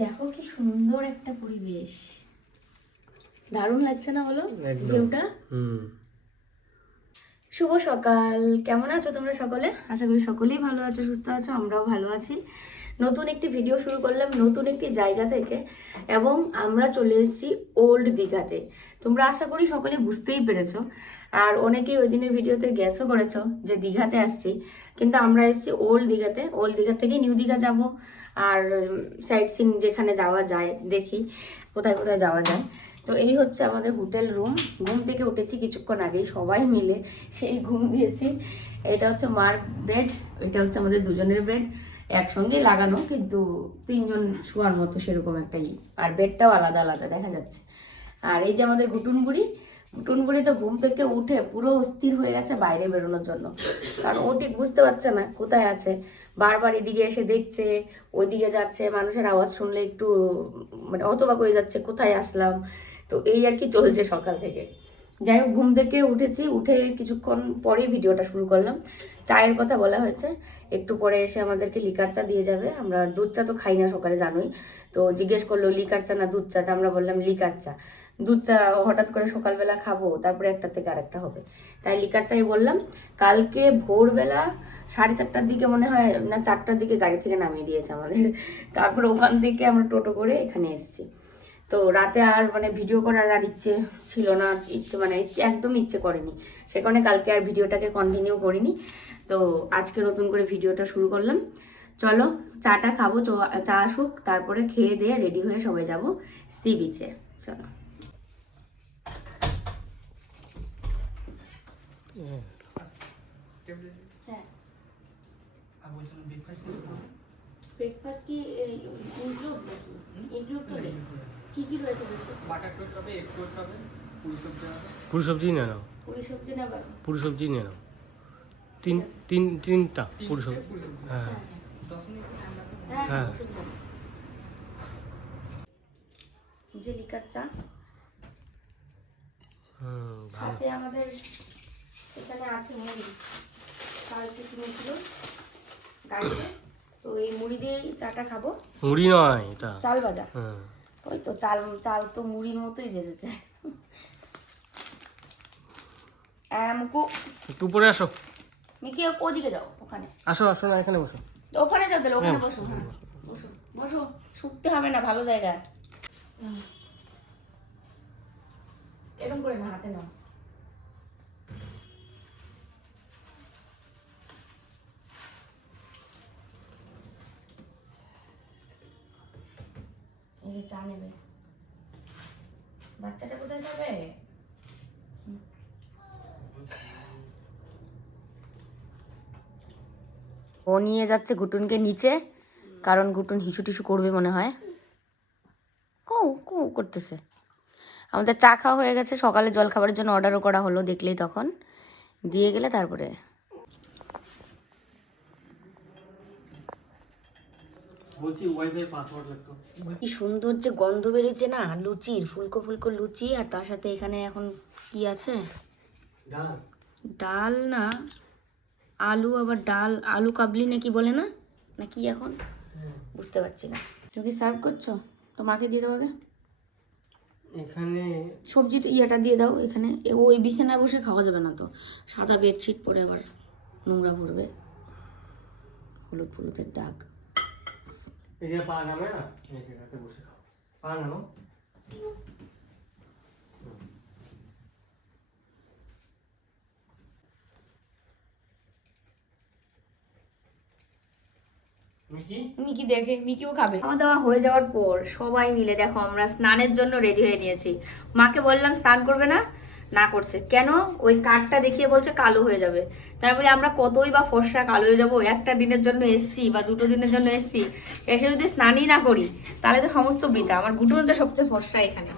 দেখো কি সুন্দর একটা পরিবেশ। দারুণ লাগছে না বলো। ভিউটা? হুম। শুভ সকাল। কেমন আছো তোমরা সকলে? আশা করি সকলেই ভালো আছো সুস্থ আছো আমরাও ভালো আছি। নতুন একটি ভিডিও শুরু করলাম নতুন একটি জায়গা থেকে এবং আমরা চলে এসেছি ওল্ড দীঘাতে। তোমরা আশা করি সকলে বুঝতেই পেরেছ। আর অনেকেই ওই দিনের ভিডিওতে গ্যাসও করেছ যে দীঘাতে আসছি। কিন্তু আমরা এসেছি ওল্ড দীঘাতে। ওল্ড দীঘা থেকে নিউ দীঘা যাব। আর সাইট সিন যেখানে যাওয়া যায়, দেখি কোথায় কোথায় যাওয়া যায়। তো এই হচ্ছে আমাদের হোটেল রুম ঘুম থেকে উঠেছি কিছুক্ষণ আগেই সবাই মিলে। সেই ঘুম দিয়েছি। এটা হচ্ছে মার বেড এটা হচ্ছে আমাদের দুজনের বেড একসঙ্গে লাগানো, কিন্তু তিনজন শোয়ার মতো সেরকম একটা একটাই আর বেডটাও আলাদা আলাদা, দেখা যাচ্ছে। আর এই যে আমাদের ঘুটুন বুড়ি, ঘুটুন তো ঘুম থেকে উঠে পুরো অস্থির হয়ে গেছে বাইরে বেরোনোর জন্য। কারণ ও ঠিক বুঝতে পারছে না কোথায় আছে। বারবার এদিকে এসে দেখছে, ওইদিকে যাচ্ছে, মানুষের আওয়াজ শুনলে একটু মানে অতবাক হয়ে যাচ্ছে, কোথায় আসলাম? তো এই আর কি চলছে সকাল থেকে। যাই হোক, ঘুম থেকে উঠেছি, উঠে কিছুক্ষণ পরেই ভিডিওটা শুরু করলাম। চায়ের কথা বলা হয়েছে। একটু পরে এসে আমাদেরকে লিকার চা দিয়ে যাবে। আমরা দুধ চা তো খাই না সকালে, জানোই। তো জিজ্ঞেস করল লিকার চা না দুধ চাটা আমরা বললাম লিকার চা। দুধ চা হঠাৎ করে সকালবেলা খাব, তারপরে একটা থেকে আরেকটা হবে। তাই লিকার চাই বললাম। কালকে ভোরবেলা সাড়ে চারটার দিকে মনে হয়, না চারটার দিকে গাড়ি থেকে নামিয়ে দিয়েছে আমাদের। তারপর ওখান থেকে আমরা টোটো করে এখানে এসেছি। তো রাতে আর মানে ভিডিও করার আর ইচ্ছে ছিল না ইচ্ছে মানে ইচ্ছে একদম ইচ্ছে করেনি। সে কারণে কালকে আর ভিডিওটাকে কন্টিনিউ করিনি। তো আজকে নতুন করে ভিডিওটা শুরু করলাম। চলো চাটা খাব চ- চা আসুক তারপরে খেয়ে দিয়ে রেডি হয়ে সবাই যাব সি বিচে চলো। হ্যাঁ। ব্রেকফাস্ট কি ইনক্লুড নাকি? ইনক্লুড করে কি কি রয়েছে বাটার টোস্ট হবে এগ টোস্ট হবে পুরি সবজি হবে। পুরি সবজি নিয়ে নাও। পুরি সবজি না পুরি সবজি নিয়ে নাও। তিন তিন তিনটা পুরি সবজি। হ্যাঁ। হ্যাঁ। হ্যাঁ হ্যাঁ। অসুবিধা নেই। যে লিকার চা। হুম সাথে আমাদের এখানে আছে মুড়ি। কালকে কিনেছিল গাড়িতে তো এই মুড়ি দিয়ে চাটা খাব। মুড়ি নয় এটা। চাল ভাজা। হ্যাঁ। ওই তো চাল চাল তো মুড়ির মতোই বেজেছে আমকো একটু উপরে আসো। মিকি ওদিকে যাও ওখানে। আসো আসো না এখানে বসো। ওখানে যাও তাহলে ওখানে হ্যাঁ, বসো হ্যাঁ। বসো। বসো শুকতে হবে না ভালো জায়গা। এরকম করে না হাতে নাও। যে চা নেবে। বাচ্চাটা কোথায় যাবে? ও নিয়ে যাচ্ছে ঘুটুনকে নিচে, কারণ ঘুটুন হিসু টিসু করবে মনে হয়। কু কু করতেছে। আমাদের চা খাওয়া হয়ে গেছে, সকালে জল খাবারের জন্য অর্ডারও করা হলো দেখলেই তখন। দিয়ে গেলে তারপরে বলছি ওয়াইফাই পাসওয়ার্ড লাগতো। কি সুন্দর যে গন্ধ বেরোচ্ছে না লুচির ফুলকো ফুলকো লুচি আর তার সাথে এখানে এখন কি আছে? ডাল। ডাল না আলু আবার ডাল আলু কাবলি না কি বলে না? না কি এখন? বুঝতে পারছি না। তুমি কি সার্ভ করছ? তো মাকে দিয়ে দেবো আগে। এখানে সবজির ইয়েটা দিয়ে দাও এখানে। ওই বিছানায় বসে খাওয়া যাবে না তো। সাদা বেডশিট পরে আবার নোংরা ভরবে। হলুদ হলুদের দাগ। এই যে পা নামে না এই জায়গাতে বসে খাও। পা নামো মিকি? মিকি দেখে মিকিও খাবে। খাওয়া দাওয়া হয়ে যাওয়ার পর সবাই মিলে দেখো আমরা স্নানের জন্য রেডি হয়ে নিয়েছি। মাকে বললাম স্নান করবে না? না করছে। কেন? ওই কাঠটা দেখিয়ে বলছে কালো হয়ে যাবে। তাই বলি, আমরা কতই বা ফর্সা কালো হয়ে যাব একটা দিনের জন্য এসছি বা দুটো দিনের জন্য এসছি, এসে যদি স্নানই না করি, তাহলে তো সমস্ত বৃথা। আমার ঘুটুন হচ্ছে সবচেয়ে ফর্সা এখানে।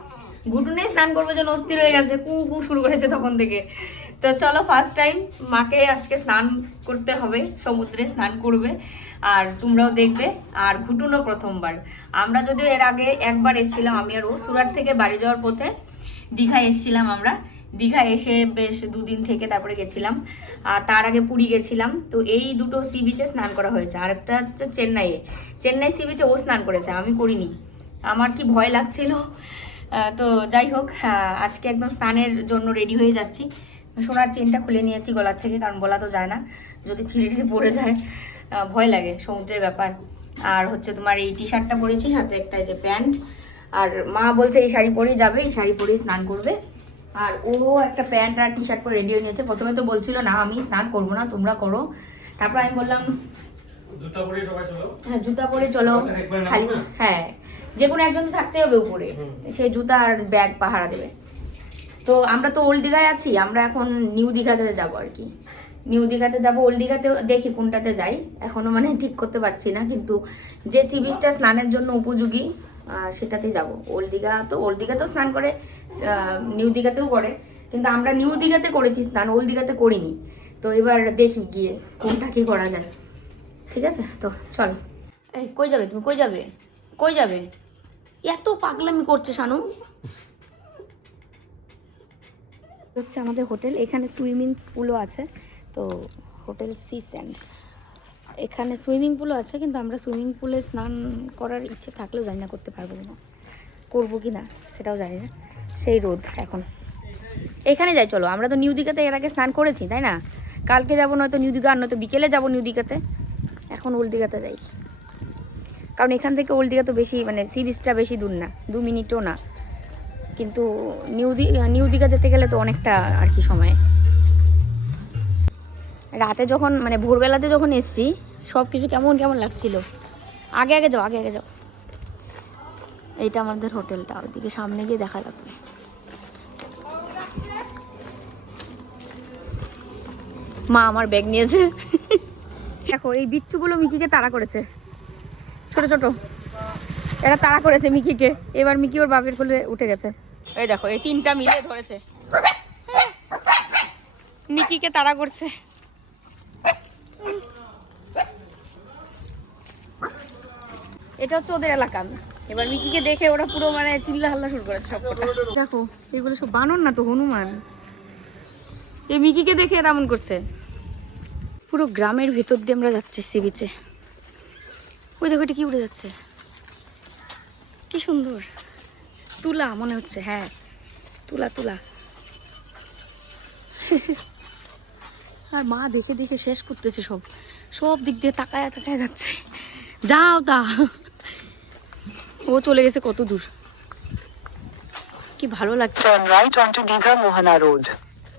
ঘুটুনে স্নান করব জন্য অস্থির হয়ে গেছে, কু কু শুরু করেছে তখন থেকে। তো চলো ফার্স্ট টাইম মাকে আজকে স্নান করতে হবে, সমুদ্রে স্নান করবে, আর তোমরাও দেখবে, আর ঘুটুনও প্রথমবার। আমরা যদিও এর আগে একবার এসেছিলাম, আমি আর ও সুরাট থেকে বাড়ি যাওয়ার পথে দীঘায় এসেছিলাম আমরা দীঘা এসে বেশ দুদিন থেকে তারপরে গেছিলাম, আর তার আগে পুরী গেছিলাম। তো এই দুটো সি বিচে স্নান করা হয়েছে। আর একটা হচ্ছে চেন্নাইয়ে চেন্নাই সি বিচে ও স্নান করেছে, আমি করিনি। আমার কি ভয় লাগছিল? তো যাই হোক আজকে একদম স্নানের জন্য রেডি হয়ে যাচ্ছি। সোনার চেনটা খুলে নিয়েছি গলার থেকে, কারণ বলা তো যায় না, যদি ছিঁড়ে ছিঁড়ে পড়ে যায় ভয় লাগে সমুদ্রের ব্যাপার। আর হচ্ছে তোমার এই টি শার্টটা পরেছি সাথে একটা যে প্যান্ট। আর মা বলছে, এই শাড়ি পরেই যাবে, এই শাড়ি পরেই স্নান করবে। আর ও একটা প্যান্ট আর টি শার্ট পরে রেডি হয়ে নিয়েছে। প্রথমে তো বলছিল না আমি স্নান করব না তোমরা করো। তারপর আমি বললাম জুতা পরে সবাই চলো। হ্যাঁ জুতা পরে চলো। খালি হ্যাঁ যে কোনো একজন তো থাকতে হবে উপরে। সেই জুতা আর ব্যাগ পাহারা দেবে। তো আমরা তো ওল্ড দীঘায় আছি আমরা এখন নিউ দীঘাতে যাব আর কি। নিউ দীঘাতে যাব ওল্ড দীঘাতে দেখি কোনটাতে যাই। এখনও মানে ঠিক করতে পারছি না কিন্তু যে সি বিচটা স্নানের জন্য উপযোগী আহ, সেটাতেই যাব। ওল্ড দীঘা তো ওল্ড দীঘাতেও স্নান করে নিউ দীঘাতেও করে। কিন্তু আমরা নিউ দীঘাতে করেছি স্নান ওল্ড দীঘাতে করিনি। তো এবার দেখি গিয়ে কোনটা কি করা যায়। ঠিক আছে? তো চল। এই কই যাবে তুমি? কই যাবে? কই যাবে? এত পাগলামি করছে শানু। হচ্ছে আমাদের হোটেল। এখানে সুইমিং পুলও আছে। তো হোটেল সি স্যান্ড। এখানে সুইমিং পুলও আছে, কিন্তু আমরা সুইমিং পুলে স্নান করার ইচ্ছে থাকলেও জানি না করতে পারব না করব কি না সেটাও জানি না। সেই রোদ এখন। এখানে যাই, চলো। আমরা তো নিউ দীঘাতে এর আগে স্নান করেছি, তাই না? কালকে যাব, নয়তো নিউ দীঘা আর নয়তো বিকেলে যাব নিউ দীঘাতে এখন ওল্ড দীঘাতে যাই। কারণ এখান থেকে ওল্ড দীঘা তো বেশি মানে সি বিচটা বেশি দূর না, দু মিনিটও না। কিন্তু নিউ দি নিউ দীঘা যেতে গেলে তো অনেকটা আর কি সময়। রাতে যখন মানে ভোরবেলাতে যখন এসছি সব কিছু কেমন কেমন লাগছিল? আগে আগে যাও, আগে আগে যাও। এইটা আমাদের হোটেলটা, ওইদিকে সামনে গিয়ে দেখা যাবে। মা আমার ব্যাগ নিয়েছে। দেখো, এই বিচ্ছুগুলো মিকিকে তাড়া করেছে। ছোট ছোট। এরা তাড়া করেছে মিকিকে। এবার মিকি ওর বাপের কোলে উঠে গেছে। এই দেখো, এই তিনটা মিলে ধরেছে। মিকিকে তাড়া করছে। এটা হচ্ছে ওদের এলাকা। এবার মিকিকে দেখে ওরা পুরো মানে চিল্লা হাল্লা শুরু করেছে সব দেখো, এগুলো সব বানর না তো, হনুমান? এই মিকিকে দেখে এরা এমন করছে। পুরো গ্রামের ভেতর দিয়ে আমরা যাচ্ছি সি বিচে ওই দেখো, এটা কি উড়ে যাচ্ছে? কি সুন্দর। তুলা মনে হচ্ছে হ্যাঁ। তুলা তুলা। আর মা দেখে দেখে শেষ করতেছে সব। সব দিক দিয়ে তাকায় তাকায় যাচ্ছে। যাও তা। ও চলে গেছে কত দূর। কি ভালো লাগছে। Digha Mohana Road.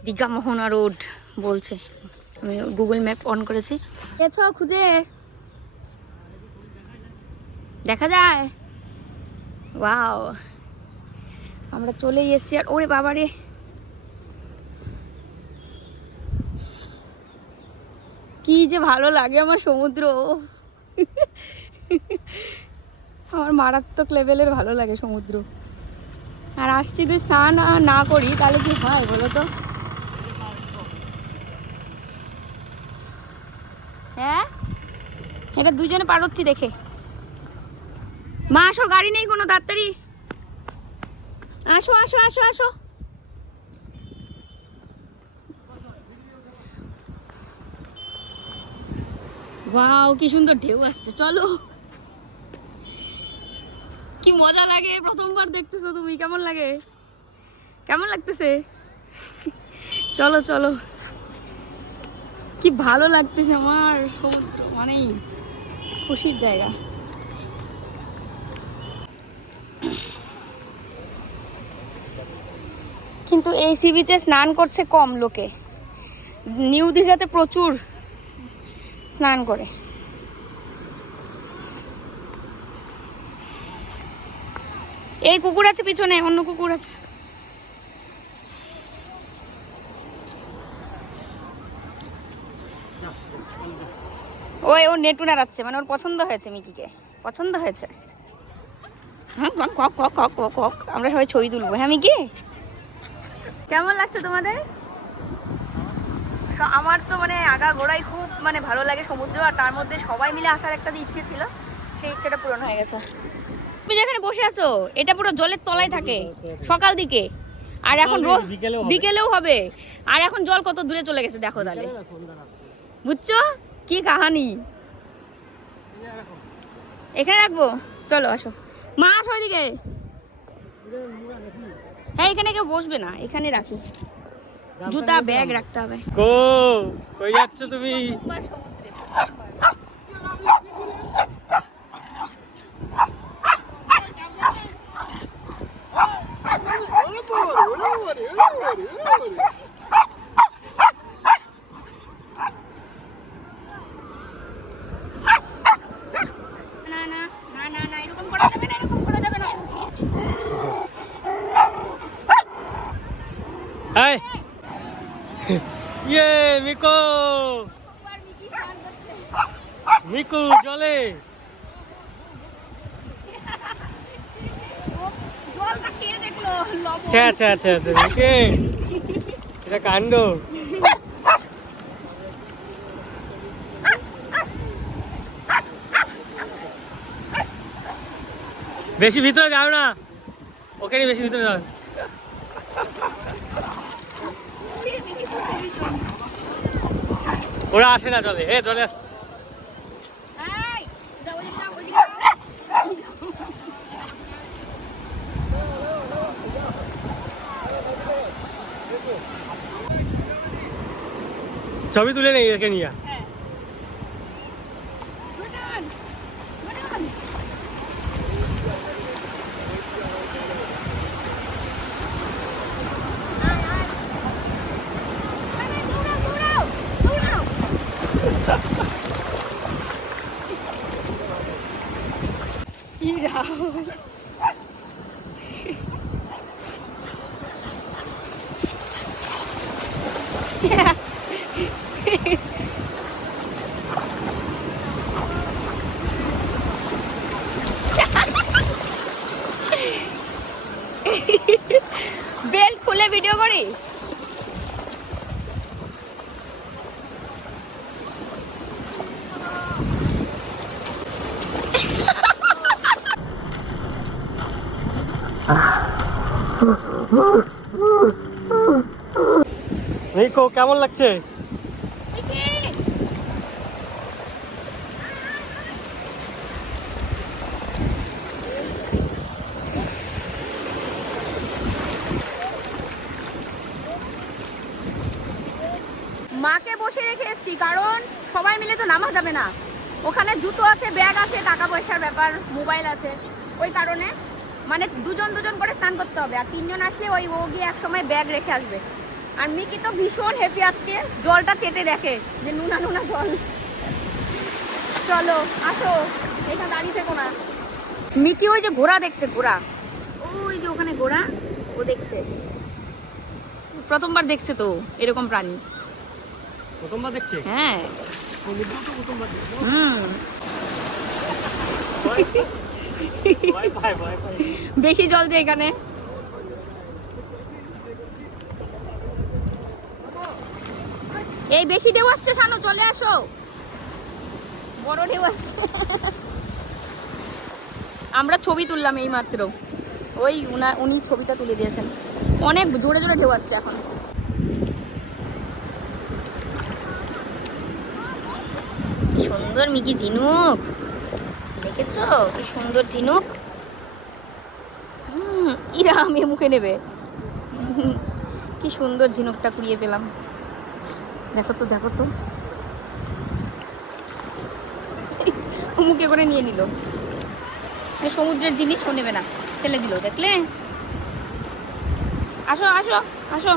Digha Mohana road বলছে। আমি গুগল ম্যাপ অন করেছি। গেছ খুঁজে? দেখা যায়? ওয়াও আমরা চলেই এসছি আর ওরে বাবারে। কি যে ভালো লাগে আমার সমুদ্র। আমার মারাত্মক লেভেলের ভালো লাগে সমুদ্র। আর আসছি যদি স্নান না করি, তাহলে কি হয় বলো তো? হ্যাঁ? এটা দুজনে পার হচ্ছি দেখে। মা, আসো, গাড়ি নেই কোনো, তাড়াতাড়ি। আসো আসো আসো আসো। ওয়াও কি সুন্দর ঢেউ আসছে, চলো। কি মজা লাগে, প্রথমবার দেখতেছো তুমি, কেমন লাগে? কেমন লাগতেছে? চলো চলো। কি ভালো লাগতেছে আমার, সমুদ্র, মানেই খুশির জায়গা। কিন্তু এই সি বিচে স্নান করছে কম লোকে। নিউ দীঘাতে প্রচুর স্নান করে। এই কুকুর আছে পিছনে, অন্য কুকুর আছে। ওই, ওর নেটু নাড়াচ্ছে মানে ওর পছন্দ হয়েছে মিকিকে। পছন্দ হয়েছে? হ্যাঁ কক কক কক কক কক আমরা সবাই ছবি তুলবো। হ্যাঁ মিকি? কেমন লাগছে তোমাদের? আমার তো মানে আগা গোড়াই খুব মানে ভালো লাগে সমুদ্র আর তার মধ্যে সবাই মিলে আসার একটা যে ইচ্ছে ছিল সেই ইচ্ছেটা পূরণ হয়ে গেছে। তুমি যেখানে বসে আছো এটা পুরো জলের তলায় থাকে সকাল দিকে। আর এখন বিকেলেও হবে। আর এখন জল কত দূরে চলে গেছে দেখো তাহলে। বুঝছ? কি কাহানি। এখানে রাখব? চলো আসো। মা আসো ওইদিকে হ্যাঁ এখানে কেউ বসবে না এখানে রাখি। জুতা ব্যাগ রাখতে হবে। কো কই যাচ্ছ তুমি? না ইয়ে মিকো। মিকি, জলে। ও জলটা খেয়ে দেখল লবণ আচ্ছা এটা কাণ্ড। বেশি ভিতরে যাও না। ওখানে বেশি ভিতরে যাও মিকি খুব পবিত্র। ওরা আসে না জলে। এ জলে। ছবি তুলে নেই একে নিয়ে। বেল্ট খুলে ভিডিও করি? মিকো কেমন লাগছে? মাকে বসে রেখে এসছি কারণ সবাই মিলে তো নামা যাবে না। ওখানে জুতো আছে, ব্যাগ আছে, টাকা পয়সার ব্যাপার, মোবাইল আছে। ওই কারণে মানে দুজন দুজন করে স্নান করতে হবে, আর তিনজন আসলে ওই ও গিয়ে এক সময় ব্যাগ রেখে আসবে। আর মিকি তো ভীষণ হ্যাপি আজকে, জলটা চেটে দেখে যে নুনা নুনা জল। চলো, আসো, এটা দাঁড়িয়ে থেকো না। মিকি ওই যে ঘোড়া দেখছে, ঘোড়া। ওই যে ওখানে ঘোড়া, ও দেখছে। প্রথমবার দেখছে তো, এরকম প্রাণী। হ্যাঁ। বেশি জল যে এখানে। এই বেশি ঢেউ আসছে, শানু, চলে আসো। বড় ঢেউ আসছে। আমরা ছবি তুললাম এই মাত্র ওই উনি ছবিটা তুলে দিয়েছেন। অনেক জোরে জোরে ঢেউ আসছে এখন কি সুন্দর মিকি ঝিনুক। দেখেছ? কি সুন্দর ঝিনুক। হুম, ইরা আমি মুখে নেবে। কি সুন্দর ঝিনুকটা কুড়িয়ে পেলাম। দেখো তো দেখো তো। মুখে করে নিয়ে নিল। সমুদ্রের জিনিস ও নেবে না। ফেলে দিল দেখলে? আসো আসো আসো।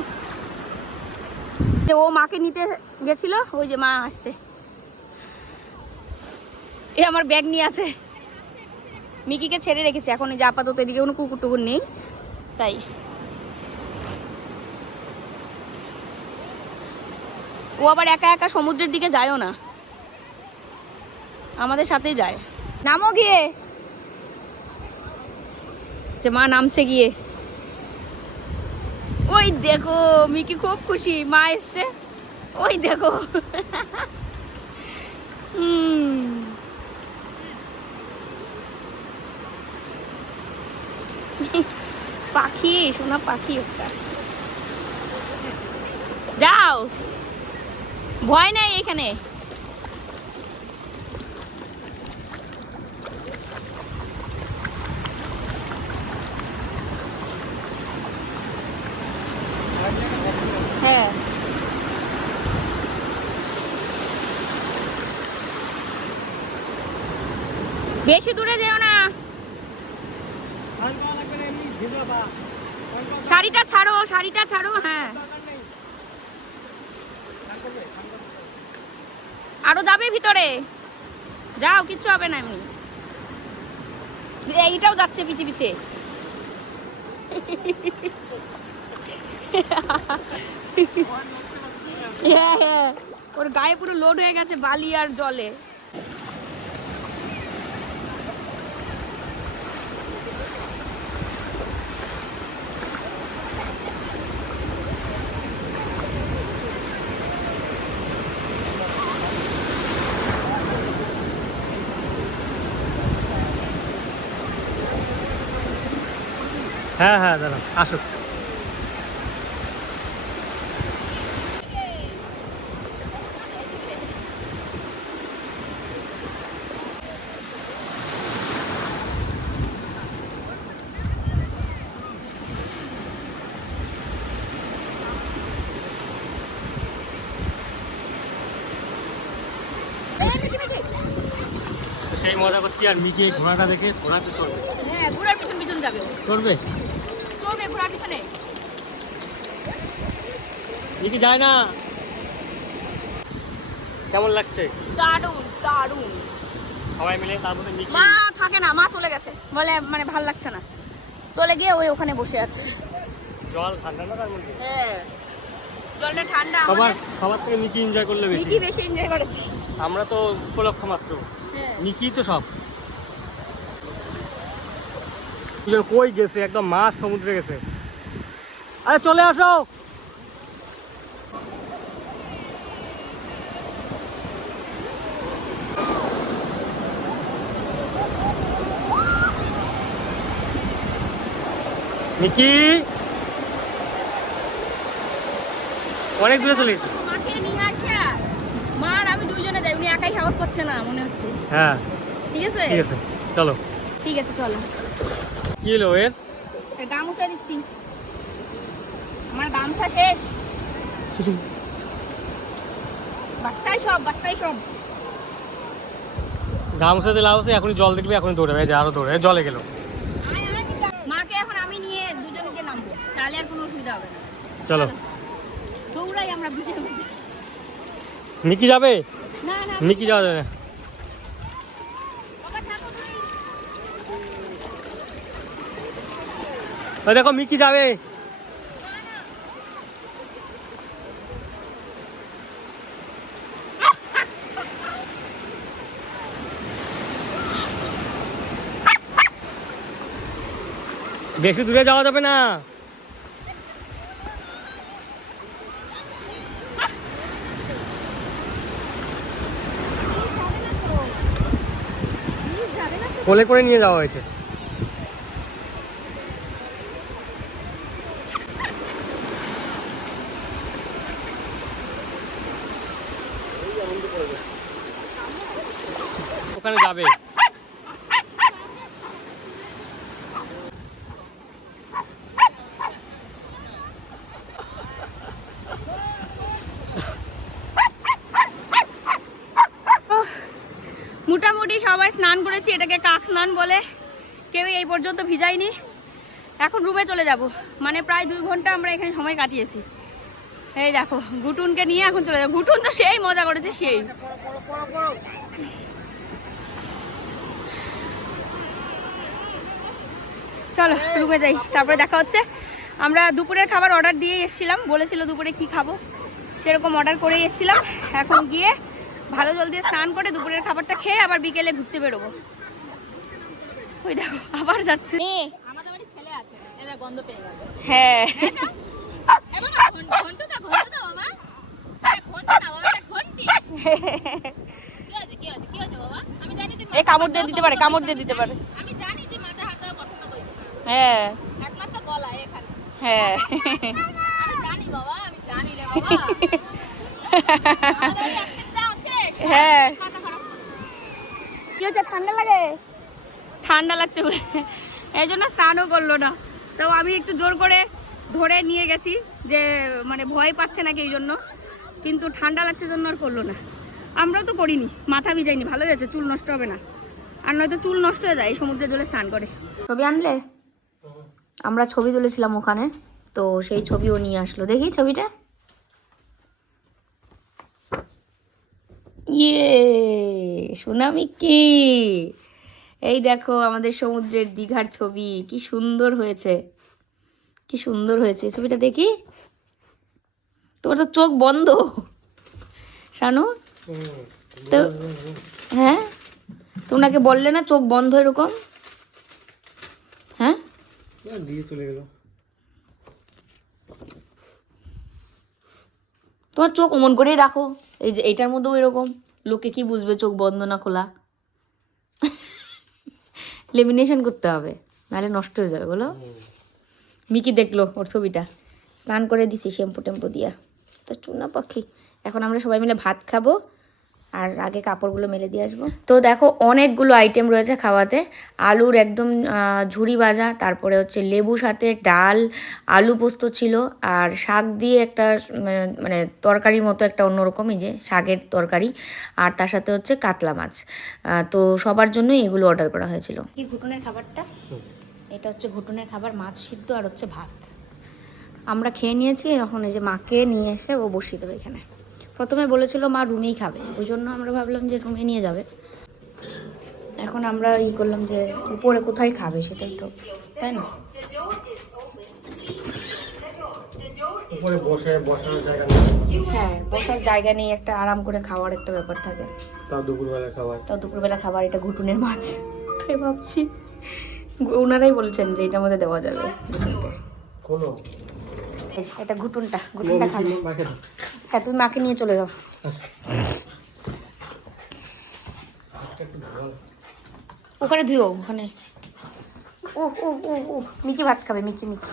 ও মাকে নিতে গেছিল ওই যে মা আসছে। এ আমার ব্যাগ নিয়ে আছে। মিকিকে ছেড়ে রেখেছে, এখন যে আপাতত এদিকে কোনো কুকুর টুকুর নেই। তাই। ও আবার একা একা সমুদ্রের দিকে যায়ও না। আমাদের সাথেই যায়। নামো গিয়ে। যে মা নামছে গিয়ে। ওই দেখো, মিকি খুব খুশি, মা এসছে। ওই দেখো। হুম। পাখি সোনা পাখি একটা। যাও। ভয় নাই এখানে। আরও যাবে ভিতরে। যাও কিচ্ছু হবে না এমনি। এইটাও যাচ্ছে পিছে পিছে। হ্যাঁ হ্যাঁ। ওর গায়ে পুরো লোড হয়ে গেছে বালি আর জলে। হ্যাঁ হ্যাঁ দাঁড়া আসুক সেই মজা করছি আর মিকি ঘোড়াটা দেখে ঘোড়াতে চলবে হ্যাঁ ঘোড়ার পিছন পিছন যাবে। চলবে ঘোড়ার পিছনে মিকি যায় না। কেমন লাগছে? দারুণ দারুণ। সবাই মিলে তার মধ্যে মিকি মা থাকে না মা চলে গেছে। বলে মানে ভালো লাগছে না। চলে গিয়ে ওই ওখানে বসে আছে। জল ঠান্ডা না তার মধ্যে? হ্যাঁ। জলটা ঠান্ডা সবার সবার থেকে মিকি এনজয় করলে বেশি। মিকি বেশি এনজয় করেছে। আমরা তো উপলক্ষ মাত্র। হ্যাঁ। মিকি তো সব। কই গেছে? একদম মাছ সমুদ্রে গেছে। আরে চলে আসো! মিকি? অনেক দূরে চলে গেছে। মাকে নিয়ে আসে মা আর আমি দুইজনে যাই উনি একাই সাহস পাচ্ছে না মনে হচ্ছে। হ্যাঁ। ঠিক আছে? ঠিক আছে চলো। ঠিক আছে চলো। কি হলো এর গামছা দিচ্ছি। আমার গামছা শেষ। বাচ্চাই সব বাচ্চাই সব। গামছাতে লাভ আছে এখনই জল দেখবি এখনই দৌড়াবে আরও দৌড়ে জলে গেল মাকে এখন আমি নিয়ে দুজনকে নামবো তাহলে আর কোনো অসুবিধা হবে না। চলো। দৌড়াই আমরা বুঝে বুঝে। মিকি যাবে? না না মিকি যাওয়া যাবে ওই দেখো মিকি যাবে। বেশি দূরে যাওয়া যাবে না। কোলে করে নিয়ে যাওয়া হয়েছে ওখানে যাবে মোটামুটি সবাই স্নান করেছি, এটাকে কাক স্নান বলে। কেউই এই পর্যন্ত ভিজাইনি এখন রুমে চলে যাব। মানে প্রায় দুই ঘণ্টা আমরা এখানে সময় কাটিয়েছি। এই দেখো, গুটুনকে নিয়ে এখন চলে যাব। গুটুন তো সেই মজা করেছে, সেই। চলো, রুমে যাই। তারপরে দেখা হচ্ছে। আমরা দুপুরের খাবার অর্ডার দিয়ে এসেছিলাম। বলেছিল দুপুরে কি খাব? সেরকম অর্ডার করে এসেছিলাম। এখন গিয়ে ভালো জল দিয়ে স্নান করে দুপুরের খাবারটা খেয়ে আবার বিকেলে ঘুরতে বেরোবো। ওই দেখো আবার যাচ্ছে। আমাদের বাড়ি ছেলে আছে এরা গন্ধ পেয়ে গেল হ্যাঁ। এ কামড় দিয়ে দিতে পারে কামড় দিয়ে দিতে পারে। আমি জানি মাথা হাত পছন্দ হ্যাঁ। একমাত্র গলা এখানে হ্যাঁ। আমি জানি বাবা আমি জানি রে হ্যাঁ। কি হচ্ছে? ঠান্ডা লাগে? ঠান্ডা লাগছে বলে। এই জন্য স্নানও করল না। তো আমি একটু জোর করে ধরে নিয়ে গেছি যে মানে ভয় পাচ্ছে নাকি এই জন্য। কিন্তু ঠান্ডা লাগছে জন্য আর করল না। আমরাও তো করিনি। মাথা ভিজাইনি। ভালো হয়েছে। চুল নষ্ট হবে না। আর নয়তো চুল নষ্ট হয়ে যায়। সমুদ্রের জলে স্নান করে। ছবি আনলে? আমরা ছবি তুলেছিলাম ওখানে। তো সেই ছবিও নিয়ে আসলো। দেখি ছবিটা। ইয়ে সুনামি কি? এই দেখো আমাদের সমুদ্রের দীঘার ছবি কি সুন্দর হয়েছে। কি সুন্দর হয়েছে ছবিটা দেখি। তোমার তো চোখ বন্ধ। শানু? তো হ্যাঁ? তোমাকে বললে না চোখ বন্ধ এরকম? হ্যাঁ? দিয়ে চলে গেল। তোমার চোখ অমন করেই রাখো এই যে এটার মধ্যেও এরকম। লোকে কি বুঝবে চোখ বন্ধ না খোলা? লেমিনেশন করতে হবে নাহলে নষ্ট হয়ে যাবে বলো। মিকি দেখল ওর ছবিটা স্নান করে দিছি শ্যাম্পু টেম্পু দিয়া। তো চুনা পাখি এখন আমরা সবাই মিলে ভাত খাব আর আগে কাপড়গুলো মেলে দিয়ে আসব। তো দেখো অনেকগুলো আইটেম রয়েছে খাওয়াতে। আলুর একদম ঝুরি ভাজা তারপরে হচ্ছে লেবু সাথে ডাল আলু পোস্ত ছিল আর শাক দিয়ে একটা মানে তরকারির মতো একটা অন্যরকমই যে শাকের তরকারি আর তার সাথে হচ্ছে কাতলা মাছ। তো সবার জন্য এগুলো অর্ডার করা হয়েছিল। কি ঘুটনের খাবারটা? এটা হচ্ছে ঘুটনের খাবার মাছ সিদ্ধ আর হচ্ছে ভাত। আমরা খেয়ে নিয়েছি এখন এই যে মাকে নিয়ে এসে ও বসিয়ে দেবে এখানে। প্রথমে বলেছিল মা রুমেই খাবে। ওই জন্য আমরা ভাবলাম যে রুমে নিয়ে যাবে। এখন আমরা ই করলাম যে উপরে কোথায় খাবে সেটাই তো তাই না? উপরে বসে বসার জায়গা হ্যাঁ বসার জায়গা নেই একটা আরাম করে খাওয়ার একটা ব্যাপার থাকে। তাও দুপুরবেলা খাবার। তো দুপুরবেলা খাবার এটা ঘুটুনের মাছ। তাই ভাবছি ওনারাই বলছেন যে এটার মধ্যে দেওয়া যাবে। কোনো? এটা ঘুটুনটা ঘুটুনটা খাবে। হ্যাঁ তুমি মাকে নিয়ে চলে যাও। ওখানে ধুয়ো ওখানে। ও ও ও ও মিকি ভাত খাবে মিকি মিকি।